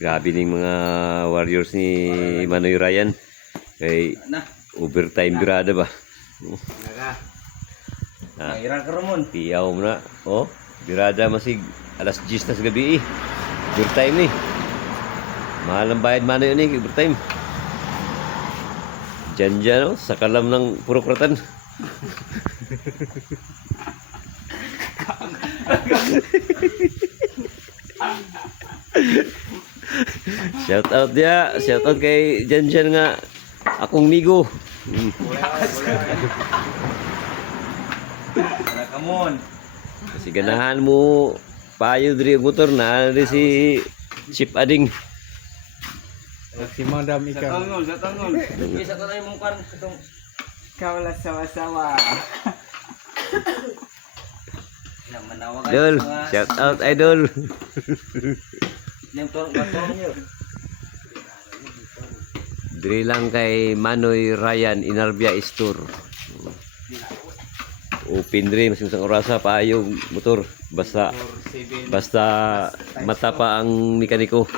Grabe ning mga warriors ni Manoy Ryan. Kay overtime birada ba? Mahirang ka ramon. Tiyaw mo na. Oh, birada masig alas 10 na sa gabi eh. Overtime ni. Mahal ang bayad Manoy ni overtime. Diyan oh, sa kalam ng purokratan. Shout out dia, shout out kay Janjan nga akong migo. Wala ka mon. Kasi ganahan mo payo diri og motor na diri si Chip Ading. Si Madam Sa ikaw. tangol, sa tangol. Isa ko tayo mong kan itong Ikaw lang sawa-sawa. manawagan Idol, shout out idol. yung torong niyo. Diri lang kay Manoy Ryan Inarbia Store. Open diri mas isang orasa paayong motor basta mata pa ang mekaniko.